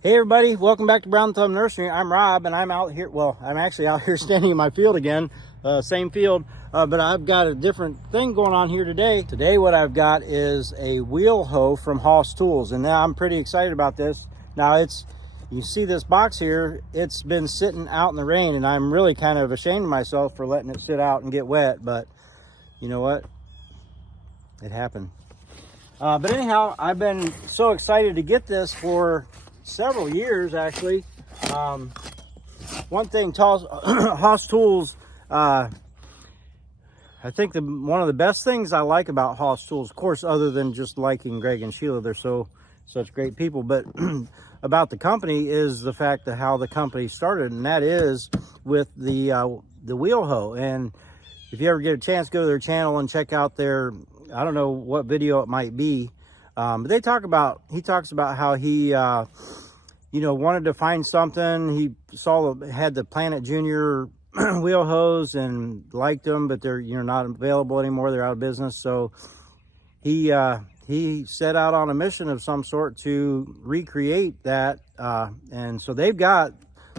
Hey everybody, welcome back to Brown Thumb Nursery. I'm Rob and I'm out here, well, I'm actually out here standing in my field again, same field, but I've got a different thing going on here today. Today what I've got is a wheel hoe from Hoss Tools, and now I'm pretty excited about this. Now you see this box here, it's been sitting out in the rain, and I'm really kind of ashamed of myself for letting it sit out and get wet, but you know what? It happened. But anyhow, I've been so excited to get this for several years actually. One thing, Hoss Tools, I think one of the best things I like about Hoss Tools, of course, other than just liking Greg and Sheila, they're such great people, but about the company is the fact that how the company started, and that is with the Wheel Hoe. And if you ever get a chance, go to their channel and check out their, I don't know what video it might be, but he talks about how he wanted to find something. He had the Planet Junior wheel hose and liked them, but they're not available anymore. They're out of business. So he set out on a mission of some sort to recreate that, and so they've got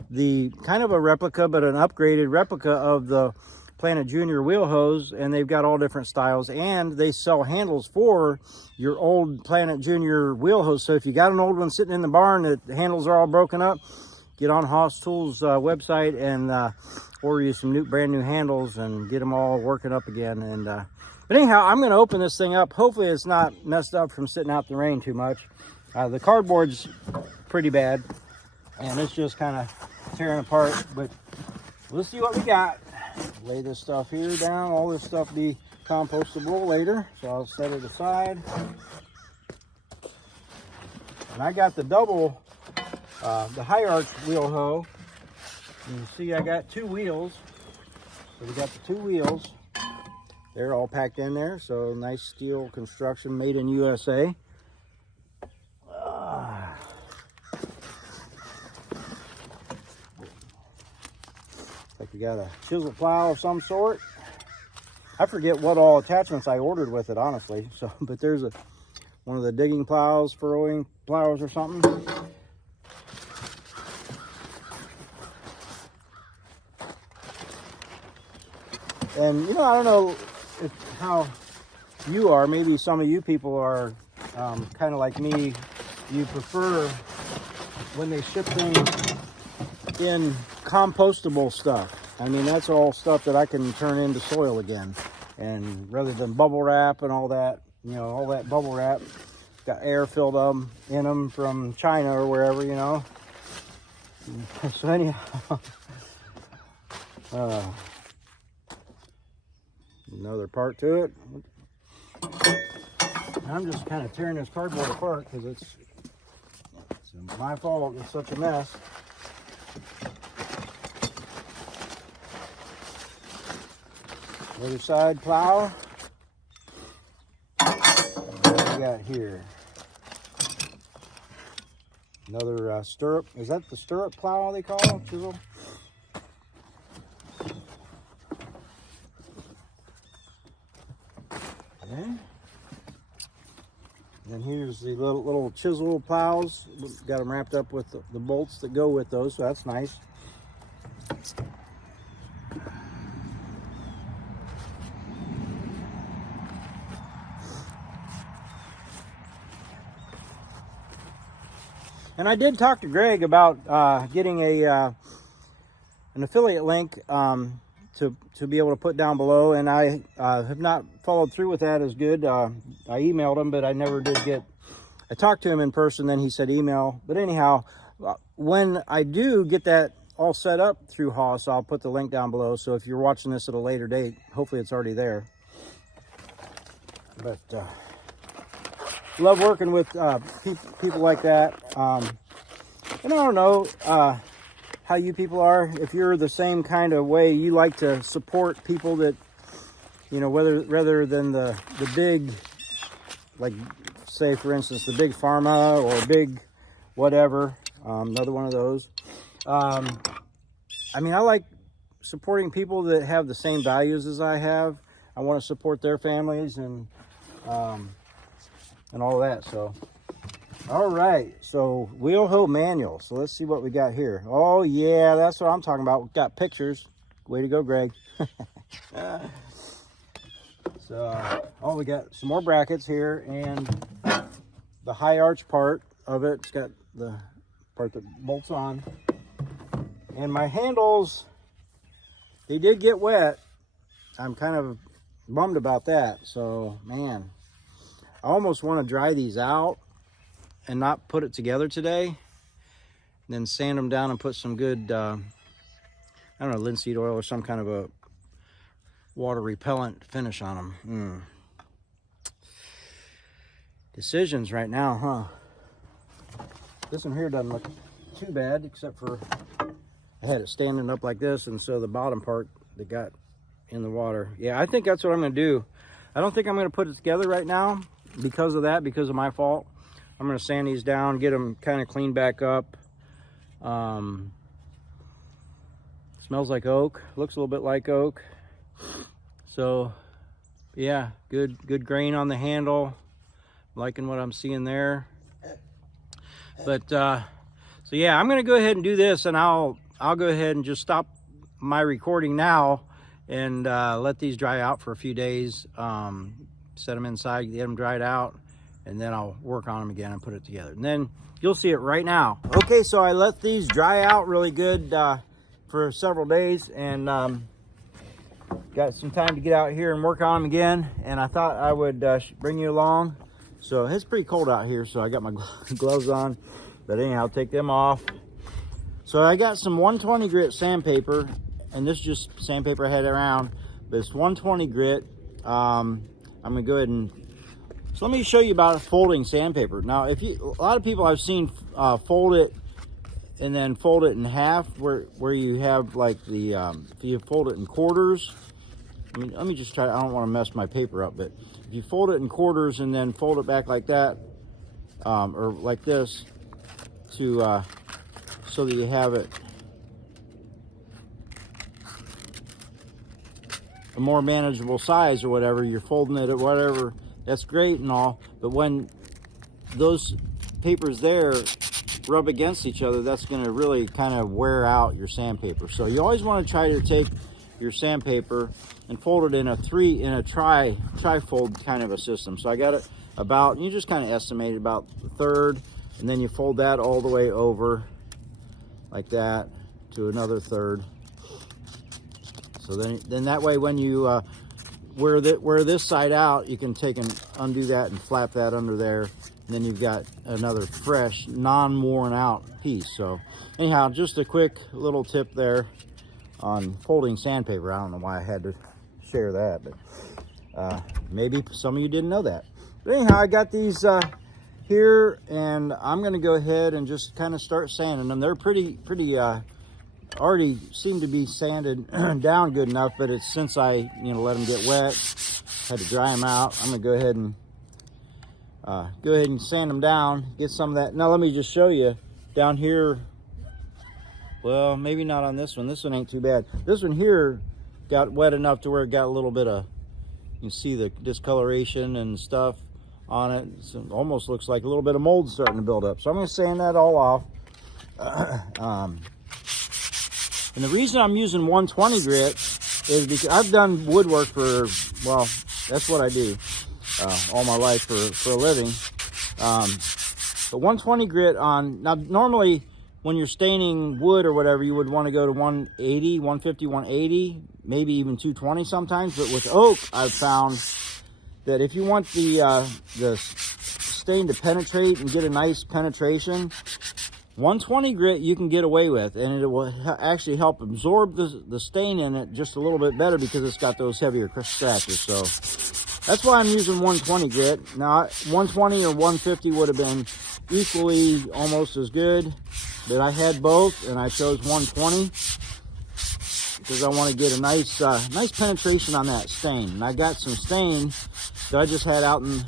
the kind of a replica, but an upgraded replica of the Planet Junior wheel hose, and they've got all different styles, and they sell handles for your old Planet Junior wheel hose. So if you got an old one sitting in the barn that the handles are all broken up, get on Hoss Tools website and order you some brand new handles and get them all working up again. And but anyhow, I'm going to open this thing up. Hopefully it's not messed up from sitting out in the rain too much. The cardboard's pretty bad, and it's just kind of tearing apart, but we'll see what we got. Lay this stuff here down. All this stuff be compostable later, so I'll set it aside. And I got the double, the high arch wheel hoe. You can see I got two wheels. So we got the two wheels. They're all packed in there. So nice steel construction, made in USA. Like we got a chisel plow of some sort. I forget what all attachments I ordered with it, honestly. So, but there's one of the digging plows, furrowing plows or something. And I don't know how you are. Maybe some of you people are kind of like me. You prefer when they ship things in compostable stuff. I mean, that's all stuff that I can turn into soil again. And rather than bubble wrap and all that, all that bubble wrap got air filled up in them from China or wherever, So anyhow, another part to it. I'm just kind of tearing this cardboard apart because it's my fault. It's such a mess. Other side plow. What we got here? Another stirrup. Is that the stirrup plow they call it? Chisel? Okay. And here's the little chisel plows. Got them wrapped up with the bolts that go with those, so that's nice. And I did talk to Greg about getting an affiliate link to be able to put down below, and I have not followed through with that as good. I emailed him, but I never did I talked to him in person, then he said email. But anyhow, when I do get that all set up through Hoss, I'll put the link down below. So if you're watching this at a later date, hopefully it's already there. But love working with people like that. And I don't know how you people are. If you're the same kind of way, you like to support people that, rather than the big, like say for instance, the big pharma or big whatever, another one of those. I mean, I like supporting people that have the same values as I have. I want to support their families and all that. So All right, so Wheel Hoe manual. So let's see what we got here. Oh yeah, that's what I'm talking about. We've got pictures. Way to go, Greg. So, oh, we got some more brackets here, and the high arch part of it. It's got the part that bolts on. And my handles, they did get wet. I'm kind of bummed about that. So, man, I almost want to dry these out and not put it together today. And then sand them down and put some good, I don't know, linseed oil or some kind of a water repellent finish on them. Decisions right now, huh? This one here doesn't look too bad, except for I had it standing up like this, and so the bottom part that got in the water. Yeah, I think that's what I'm gonna do. I don't think I'm gonna put it together right now because of that, because of my fault. I'm gonna sand these down, get them kind of cleaned back up. Smells like oak, looks a little bit like oak. So yeah, good grain on the handle. Liking what I'm seeing there. But so yeah, I'm gonna go ahead and do this, and I'll go ahead and just stop my recording now and let these dry out for a few days. Set them inside, get them dried out, and then I'll work on them again and put it together. And then you'll see it right now. Okay, so I let these dry out really good for several days, and got some time to get out here and work on them again. And I thought I would bring you along. So it's pretty cold out here, so I got my gloves on. But anyhow, I'll take them off. So I got some 120 grit sandpaper, and this is just sandpaper I had around, but it's 120 grit. I'm gonna go ahead and, so let me show you about folding sandpaper. Now, a lot of people I've seen fold it and then fold it in half, where you have like the, if you fold it in quarters. I mean, let me just try, I don't want to mess my paper up, but if you fold it in quarters and then fold it back like that, or like this, to so that you have it a more manageable size or whatever, you're folding it or whatever, that's great and all, but when those papers there rub against each other, that's going to really kind of wear out your sandpaper. So you always want to try to take your sandpaper and fold it in a tri-fold kind of a system. So I got it about, you just kind of estimate about a third, and then you fold that all the way over like that to another third. So then that way, when you wear this side out, you can take and undo that and flap that under there, and then you've got another fresh, non-worn out piece. So anyhow, just a quick little tip there on folding sandpaper. I don't know why I had to share that, but maybe some of you didn't know that. But anyhow, I got these here, and I'm going to go ahead and just kind of start sanding them. They're pretty already seem to be sanded down good enough, but it's since I let them get wet, had to dry them out. I'm going to go ahead and sand them down, get some of that. Now let me just show you down here. Well, maybe not on this one. This one ain't too bad. This one here got wet enough to where it got a little bit of, you see the discoloration and stuff on it. It almost looks like a little bit of mold starting to build up. So I'm going to sand that all off. And the reason I'm using 120 grit is because I've done woodwork for, well, that's what I do all my life for a living. But 120 grit on, now normally when you're staining wood or whatever, you would want to go to 180, 150, 180, maybe even 220 sometimes. But with oak, I've found that if you want the stain to penetrate and get a nice penetration, 120 grit you can get away with, and it will actually help absorb the stain in it just a little bit better because it's got those heavier scratches. So that's why I'm using 120 grit. Now 120 or 150 would have been equally almost as good, but I had both and I chose 120 because I want to get a nice nice penetration on that stain. And I got some stain that I just had out in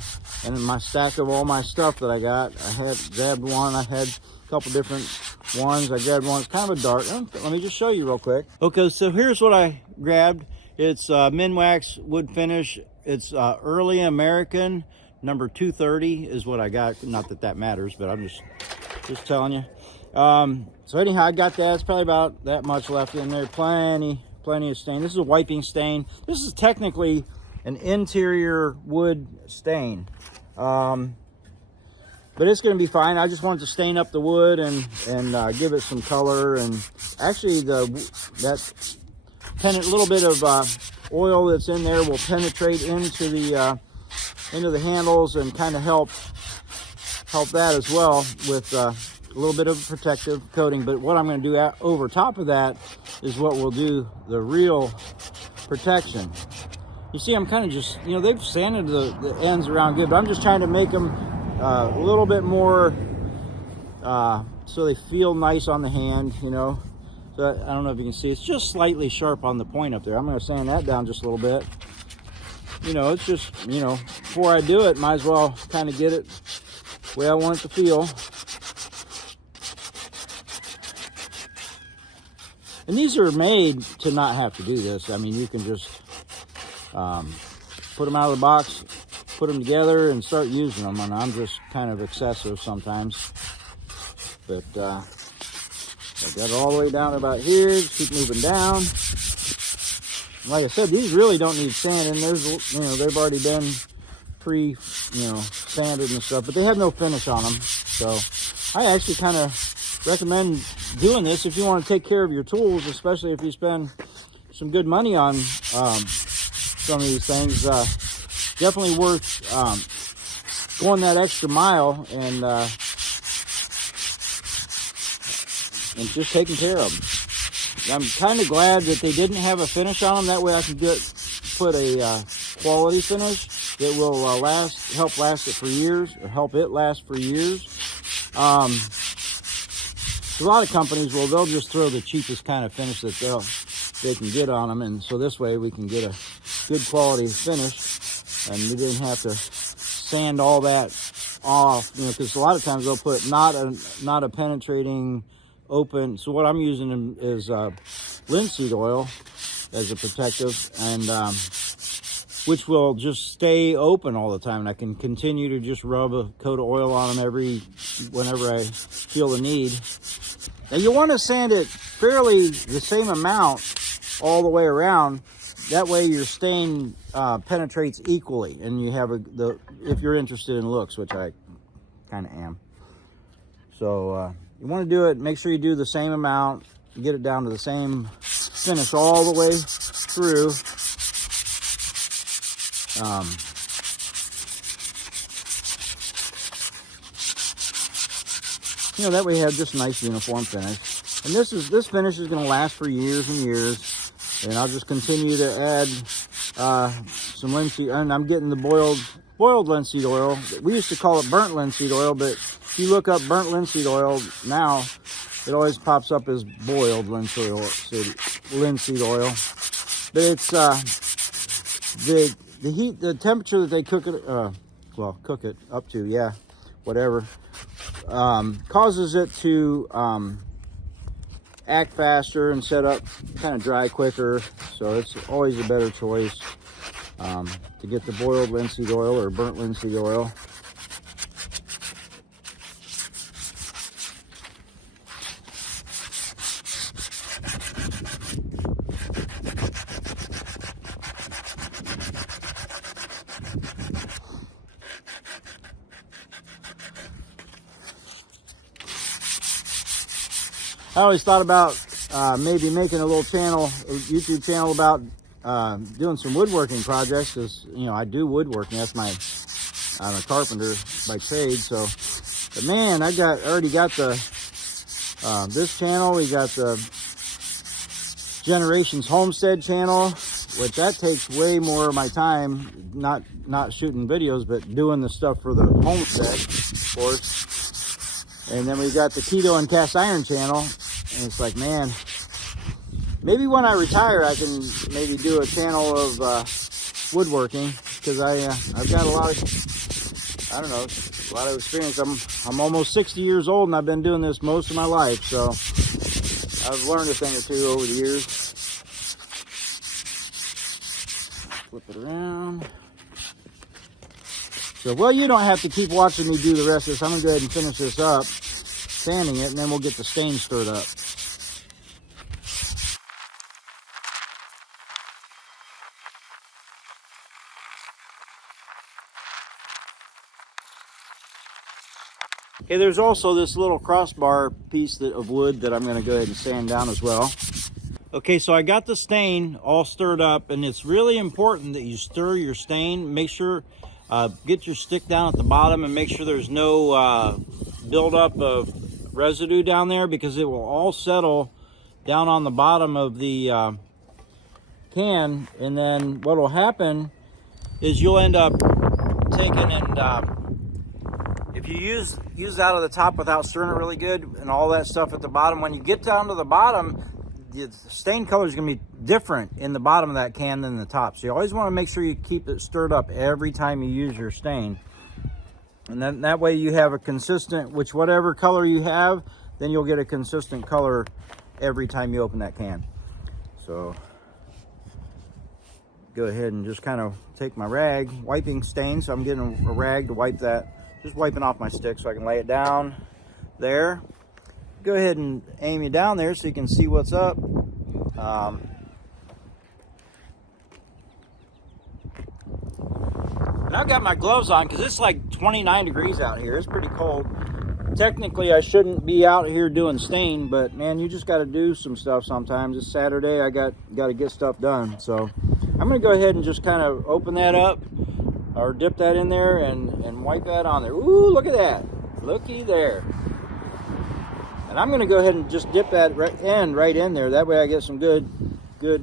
my stack of all my stuff that I got. I had grabbed one, I had couple different ones. I grabbed one. It's kind of a dark. Let me just show you real quick. Okay, so here's what I grabbed. It's Minwax wood finish. It's early American number 230 is what I got. Not that that matters, but I'm just telling you. So anyhow, I got that. It's probably about that much left in there. Plenty of stain. This is a wiping stain. This is technically an interior wood stain. But it's going to be fine. I just wanted to stain up the wood and give it some color. And actually, that little bit of oil that's in there will penetrate into the handles and kind of help that as well with a little bit of protective coating. But what I'm going to do over top of that is what we'll do the real protection. You see, I'm kind of just, they've sanded the ends around good, but I'm just trying to make them a little bit more so they feel nice on the hand, So I don't know if you can see, it's just slightly sharp on the point up there. I'm going to sand that down just a little bit. It's just, before I do it, might as well kind of get it the way I want it to feel. And these are made to not have to do this. I mean, you can just put them out of the box, put them together, and start using them. And I'm just kind of excessive sometimes. But I got it all the way down about here. Just keep moving down. Like I said, these really don't need sanding. They've already been sanded and stuff, but they have no finish on them. So I actually kind of recommend doing this if you want to take care of your tools, especially if you spend some good money on some of these things. Definitely worth going that extra mile and just taking care of them. I'm kind of glad that they didn't have a finish on them. That way I can put a quality finish that will help last it for years, or help it last for years. A lot of companies, they'll just throw the cheapest kind of finish that they can get on them, and so this way we can get a good quality finish, and we didn't have to sand all that off, because a lot of times they'll put not a penetrating open. So what I'm using is linseed oil as a protective, and which will just stay open all the time, and I can continue to just rub a coat of oil on them whenever I feel the need. Now you want to sand it fairly the same amount all the way around. That way your stain penetrates equally, and you have if you're interested in looks, which I kind of am. So you want to do it, make sure you do the same amount, get it down to the same finish all the way through. That way you have just a nice uniform finish. And this finish is going to last for years and years. And I'll just continue to add some linseed, and I'm getting the boiled linseed oil. We used to call it burnt linseed oil, but if you look up burnt linseed oil now, it always pops up as boiled linseed oil. But it's the heat, the temperature that they cook it, cook it up to, whatever, causes it to act faster and set up, kind of dry quicker. So it's always a better choice to get the boiled linseed oil or burnt linseed oil. I always thought about maybe making a little channel, a YouTube channel about doing some woodworking projects, because I do woodworking. That's I'm a carpenter by trade. So, but man, I already got this channel. We got the Generations Homestead channel, which that takes way more of my time. Not shooting videos, but doing the stuff for the homestead, of course. And then we got the Keto and Cast Iron channel, and it's like, man, maybe when I retire, I can maybe do a channel of woodworking, because I've got a lot of experience. I'm almost 60 years old, and I've been doing this most of my life, so I've learned a thing or two over the years. Flip it around. So, well, you don't have to keep watching me do the rest of this. I'm going to go ahead and finish this up, sanding it, and then we'll get the stain stirred up. Okay, there's also this little crossbar piece of wood that I'm going to go ahead and sand down as well. Okay, so I got the stain all stirred up, and it's really important that you stir your stain. Make sure, get your stick down at the bottom and make sure there's no buildup of residue down there, because it will all settle down on the bottom of the can, and then what will happen is you'll end up taking and if you use out of the top without stirring it really good and all that stuff at the bottom, when you get down to the bottom, the stain color is going to be different in the bottom of that can than the top. So you always want to make sure you keep it stirred up every time you use your stain. And then that way you have a consistent, whatever color you have, then you'll get a consistent color every time you open that can. So go ahead and just kind of take my rag, wiping stain. So I'm getting a rag to wipe that. Just wiping off my stick so I can lay it down there. Go ahead and aim you down there so you can see what's up. And I've got my gloves on because it's like 29 degrees out here. It's pretty cold. Technically, I shouldn't be out here doing stain, but man, you just got to do some stuff sometimes. It's Saturday. I got to get stuff done. So I'm going to go ahead and just kind of open that up, or dip that in there and wipe that on there. Ooh, look at that. Looky there. And I'm going to go ahead and just dip that right in there. That way I get some good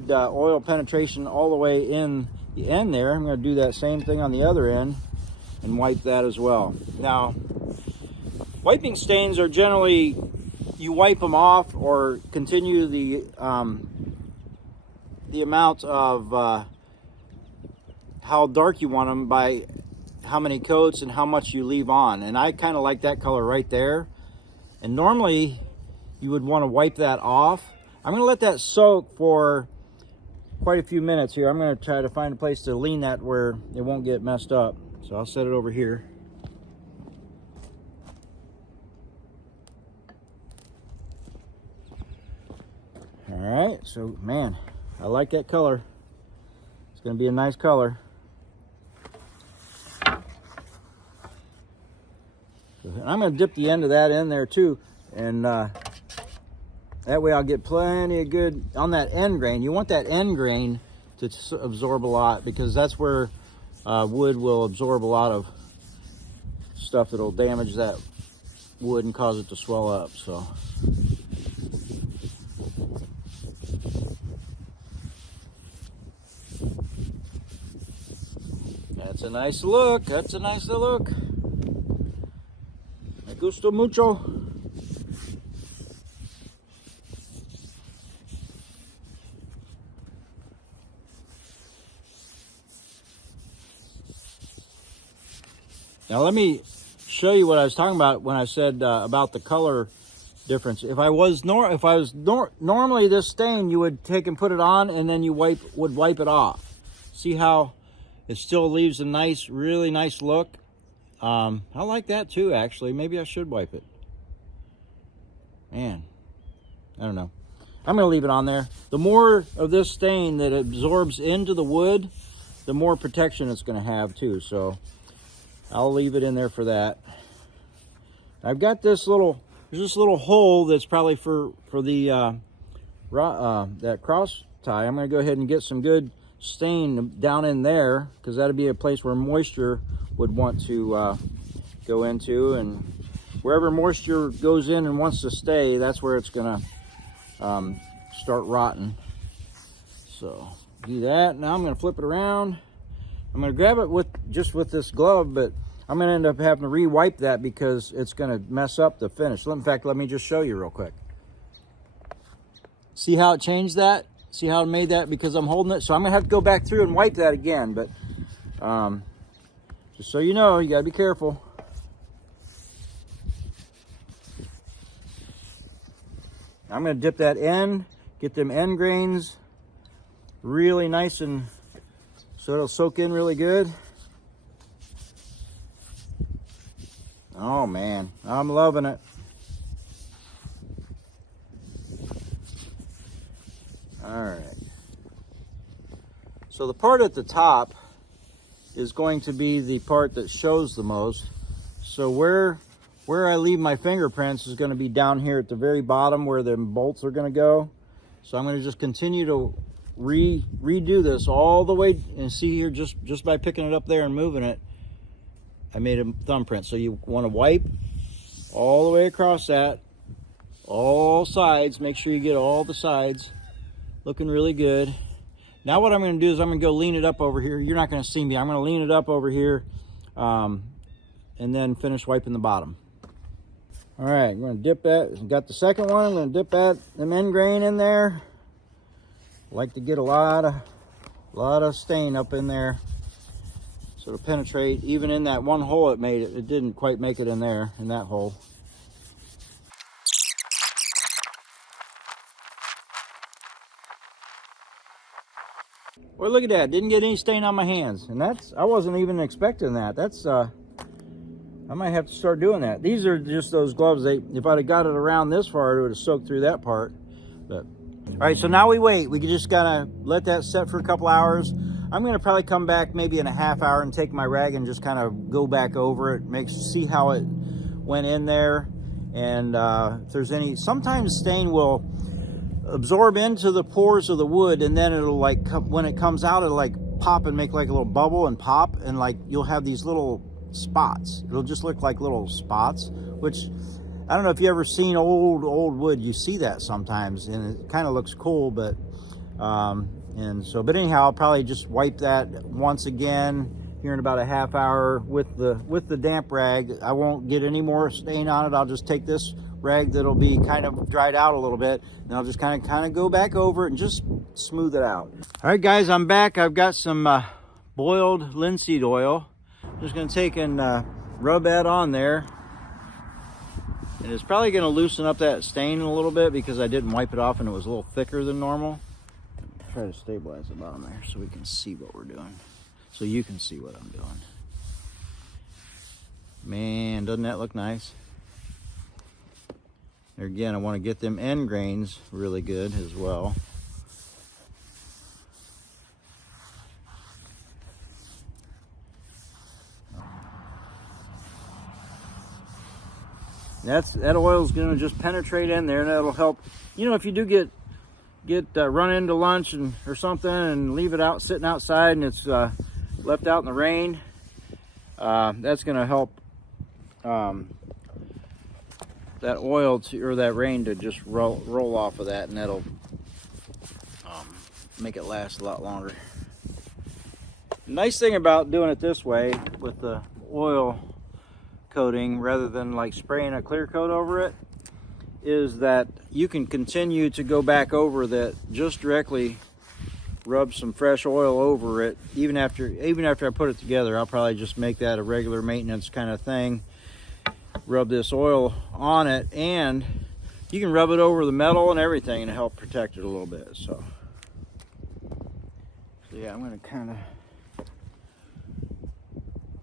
oil penetration all the way in the end there. I'm going to do that same thing on the other end and wipe that as well. Now, wiping stains are generally, you wipe them off or continue the amount of how dark you want them by how many coats and how much you leave on. And I kind of like that color right there. And normally you would want to wipe that off. I'm going to let that soak for quite a few minutes here. I'm going to try to find a place to lean that where it won't get messed up. So I'll set it over here. All right, so man, I like that color. It's going to be a nice color. I'm going to dip the end of that in there too, and that way I'll get plenty of good on that end grain. You want that end grain to absorb a lot, because that's where wood will absorb a lot of stuff that'll damage that wood and cause it to swell up. So that's a nice look. That's a nice look. Me gusta mucho. Now let me show you what I was talking about when I said about the color difference. If I was normally this stain, you would take and put it on, and then you would wipe it off. See how it still leaves a nice, really nice look. I like that too, actually. Maybe I should wipe it. Man, I don't know. I'm going to leave it on there. The more of this stain that absorbs into the wood, the more protection it's going to have too. So I'll leave it in there for that. I've got there's this little hole that's probably for the that cross tie. I'm going to go ahead and get some good stain down in there, because that'd be a place where moisture would want to go into, and wherever moisture goes in and wants to stay, that's where it's going to start rotting. So do that. Now I'm going to flip it around. I'm going to grab it with this glove, but I'm going to end up having to re-wipe that because it's going to mess up the finish. In fact, let me just show you real quick. See how it changed that? See how it made that because I'm holding it? So I'm going to have to go back through and wipe that again, but just so you know, you got to be careful. I'm going to dip that in, get them end grains really nice, and so it'll soak in really good. Oh man, I'm loving it. All right. So the part at the top is going to be the part that shows the most. So where I leave my fingerprints is going to be down here at the very bottom where the bolts are going to go. So I'm going to just continue to redo this all the way, and see here, just by picking it up there and moving it, I made a thumbprint. So you want to wipe all the way across that, all sides, make sure you get all the sides looking really good. Now what I'm going to do is I'm going to go lean it up over here. You're not going to see me. I'm going to lean it up over here, and then finish wiping the bottom. All right, I'm going to dip that. Got the second one. I'm going to dip them end grain in there. Like to get a lot of stain up in there, so to penetrate. Even in that one hole it made, it didn't quite make it in there, in that hole. Well, look at that. Didn't get any stain on my hands. And I wasn't even expecting that. I might have to start doing that. These are just those gloves. If I'd have got it around this far, it would have soaked through that part. But all right, so now we wait. We just gotta let that set for a couple hours. I'm gonna probably come back maybe in a half hour and take my rag and just kind of go back over it, see how it went in there. And if there's any, sometimes stain will absorb into the pores of the wood, and then it'll like, when it comes out, it'll like pop and make like a little bubble and pop, and like you'll have these little spots. It'll just look like little spots, which I don't know if you ever seen old wood. You see that sometimes, and it kind of looks cool. But but anyhow, I'll probably just wipe that once again here in about a half hour with the damp rag. I won't get any more stain on it. I'll just take this rag that'll be kind of dried out a little bit, and I'll just kind of go back over it and just smooth it out. All right, guys, I'm back. I've got some boiled linseed oil. Just going to take and rub that on there, and it's probably going to loosen up that stain a little bit because I didn't wipe it off and it was a little thicker than normal. Try to stabilize the bottom there so we can see what we're doing, so you can see what I'm doing. Man, doesn't that look nice? There again, I want to get them end grains really good as well. That oil is going to just penetrate in there, and that'll help. You know, if you do get run into lunch or something and leave it out sitting outside and it's left out in the rain, that's going to help that oil or that rain to just roll off of that, and that'll make it last a lot longer. Nice thing about doing it this way with the oil coating rather than like spraying a clear coat over it is that you can continue to go back over that, just directly rub some fresh oil over it. Even after I put it together, I'll probably just make that a regular maintenance kind of thing. Rub this oil on it, and you can rub it over the metal and everything and help protect it a little bit. So yeah, I'm going to kind of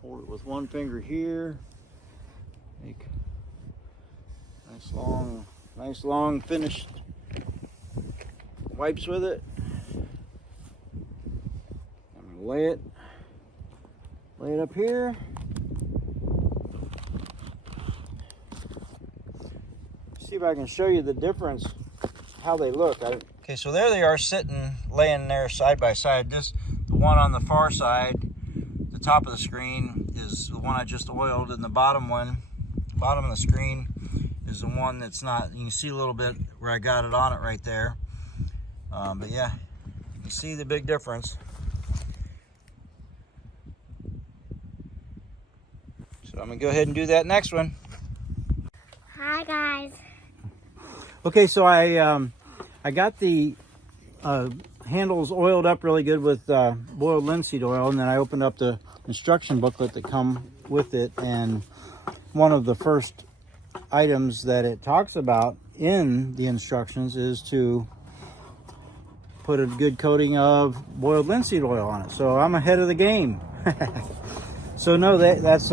hold it with one finger here. Make nice long finished wipes with it. I'm gonna lay it up here. See if I can show you the difference, how they look. Okay, so there they are sitting, laying there side by side. The one on the far side, the top of the screen, is the one I just oiled, and the bottom of the screen is the one that's not. You can see a little bit where I got it on it right there. But yeah, you can see the big difference. So I'm gonna go ahead and do that next one. Hi guys. Okay, so I got the handles oiled up really good with boiled linseed oil, and then I opened up the instruction booklet that come with it, and one of the first items that it talks about in the instructions is to put a good coating of boiled linseed oil on it. So I'm ahead of the game. So no, that's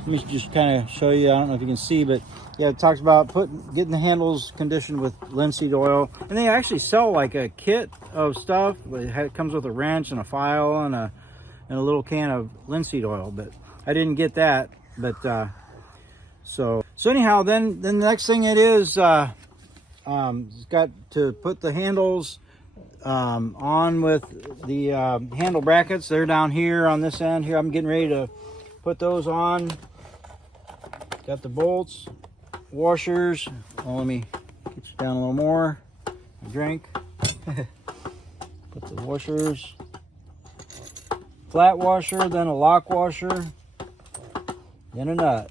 let me just kind of show you. I don't know if you can see, but yeah, it talks about getting the handles conditioned with linseed oil. And they actually sell like a kit of stuff. It comes with a wrench and a file and a little can of linseed oil, but I didn't get that. But so anyhow, then the next thing it is, it's got to put the handles on with the handle brackets. They're down here on this end here. I'm getting ready to put those on. Got the bolts, washers. Oh, let me get you down a little more. A drink. Put the washers, flat washer, then a lock washer, then a nut.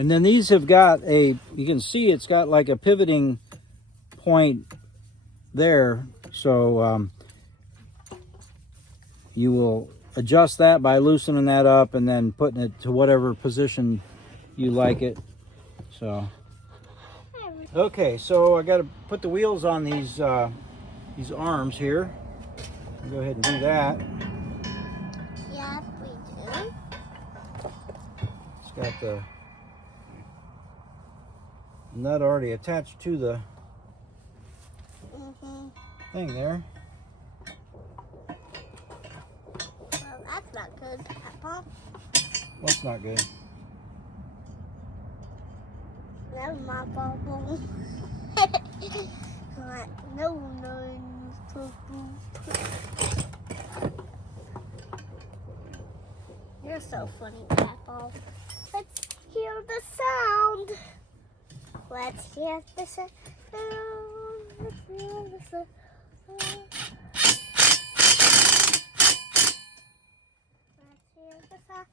And then these have got you can see it's got like a pivoting point there. So you will adjust that by loosening that up and then putting it to whatever position you like it. So, okay, so I got to put the wheels on these arms here. I'll go ahead and do that. Yeah, we do. It's got the nut already attached to the thing there. Well, that's not good, Papa. What's not good? That's my problem. No. You're so funny, Papa. Let's hear the sound. Let's hear the sound. Let's hear the sound. Let's hear the sound.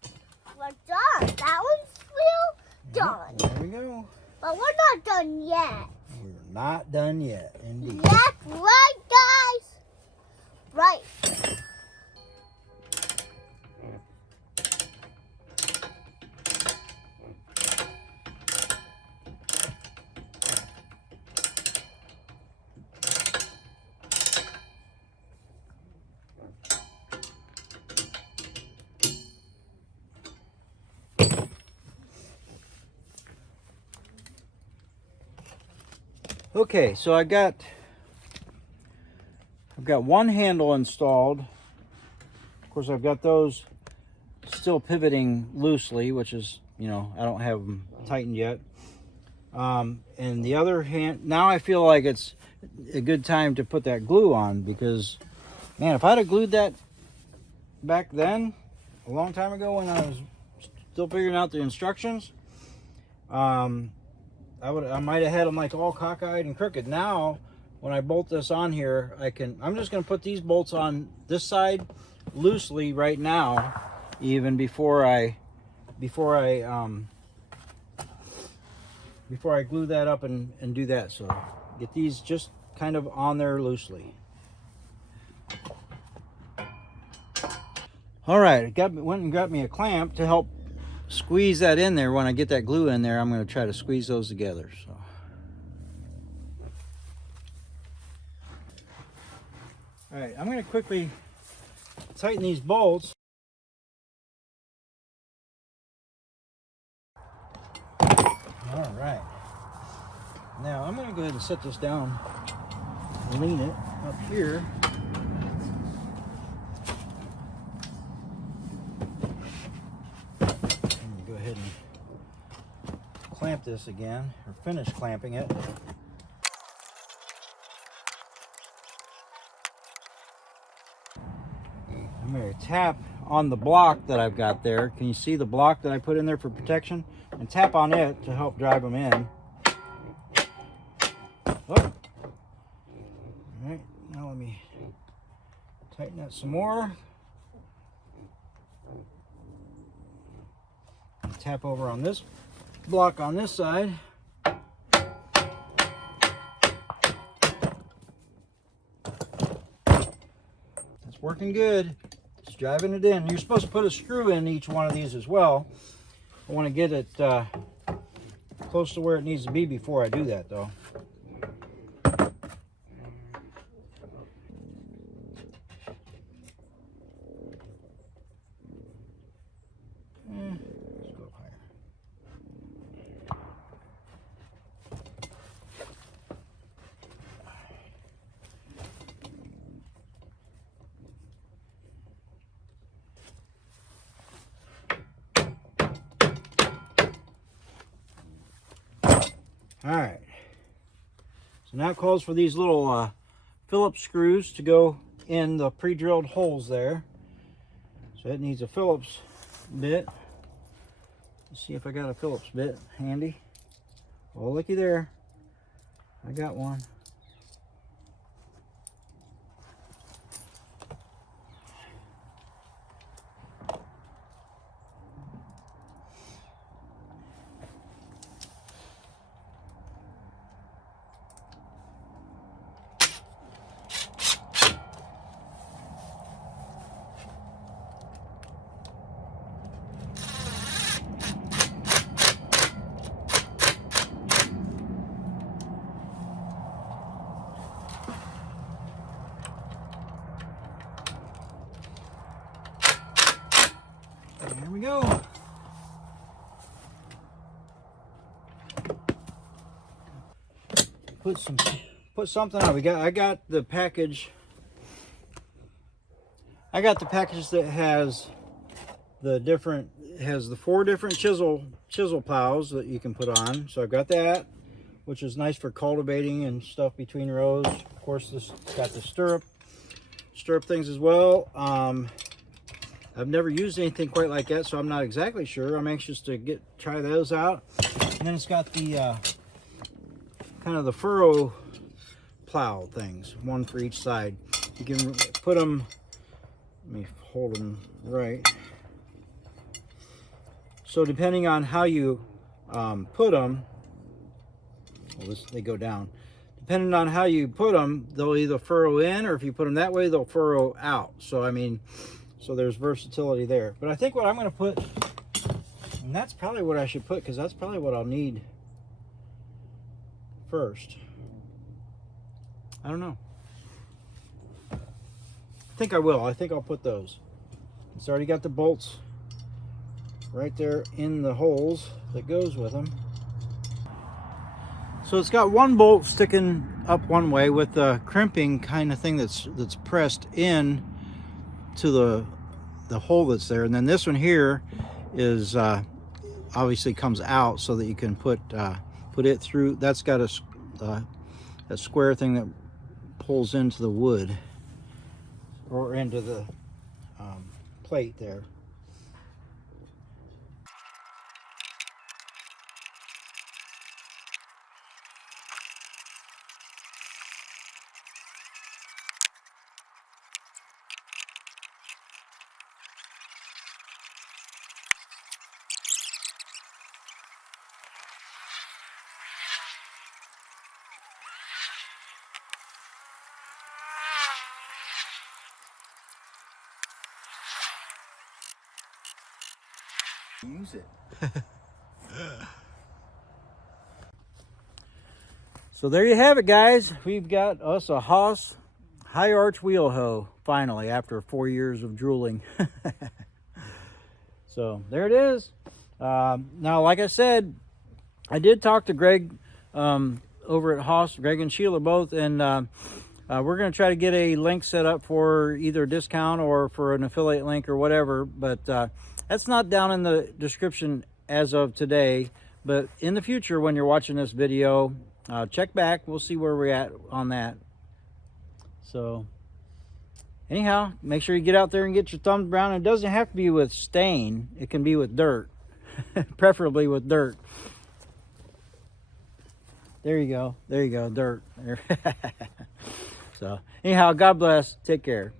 We're done. That one's real done. There we go. But we're not done yet. We're not done yet, indeed. That's right, guys. Right. Okay, so I've got one handle installed. Of course, I've got those still pivoting loosely, which is, I don't have them tightened yet. And the other hand, now I feel like it's a good time to put that glue on, because, man, if I'd have glued that back then, a long time ago when I was still figuring out the instructions, I might have had them like all cockeyed and crooked. Now, when I bolt this on here, I'm just going to put these bolts on this side loosely right now, even before I glue that up and do that. So get these just kind of on there loosely. All right, went and got me a clamp to help squeeze that in there. When I get that glue in there, I'm going to try to squeeze those together. So, all right, I'm going to quickly tighten these bolts. All right, now I'm going to go ahead and set this down, lean it up here. Clamp this again, or finish clamping it. I'm going to tap on the block that I've got there. Can you see the block that I put in there for protection? And tap on it to help drive them in. Tighten that some more. Tap over on this block on this side. That's working good. It's driving it in. You're supposed to put a screw in each one of these as well. I want to get it close to where it needs to be before I do that, though. Let's go higher. All right, so now it calls for these little Phillips screws to go in the pre-drilled holes there. So it needs a Phillips bit. Let's see if I got a Phillips bit handy. Oh, looky there. I got one. There we go. Put something out. I got the package. I got the package that has the 4 different chisel plows that you can put on. So I've got that, which is nice for cultivating and stuff between rows. Of course, this got the stirrup things as well. I've never used anything quite like that, so I'm not exactly sure. I'm anxious to try those out. And then it's got the kind of the furrow plow things, one for each side. You can put them, let me hold them right. So depending on how you put them, well, they go down. Depending on how you put them, they'll either furrow in, or if you put them that way, they'll furrow out. So I mean, so there's versatility there. But I think what I'm going to put, and that's probably what I should put, because that's probably what I'll need first. I don't know. I think I will. I think I'll put those. It's already got the bolts right there in the holes that goes with them. So it's got one bolt sticking up one way with the crimping kind of thing that's pressed in to the hole that's there, and then this one here is obviously comes out so that you can put it through. That's got a square thing that pulls into the wood or into the plate there. Use it. So there you have it, guys. We've got us a Haas high arch wheel hoe finally, after 4 years of drooling. So there it is. Now, like I said, I did talk to Greg over at Haas, Greg and Sheila both, and we're going to try to get a link set up for either a discount or for an affiliate link or whatever, but that's not down in the description as of today. But in the future, when you're watching this video, check back. We'll see where we're at on that. So anyhow, make sure you get out there and get your thumbs brown. It doesn't have to be with stain. It can be with dirt, preferably with dirt. There you go. There you go. Dirt. So anyhow, God bless. Take care.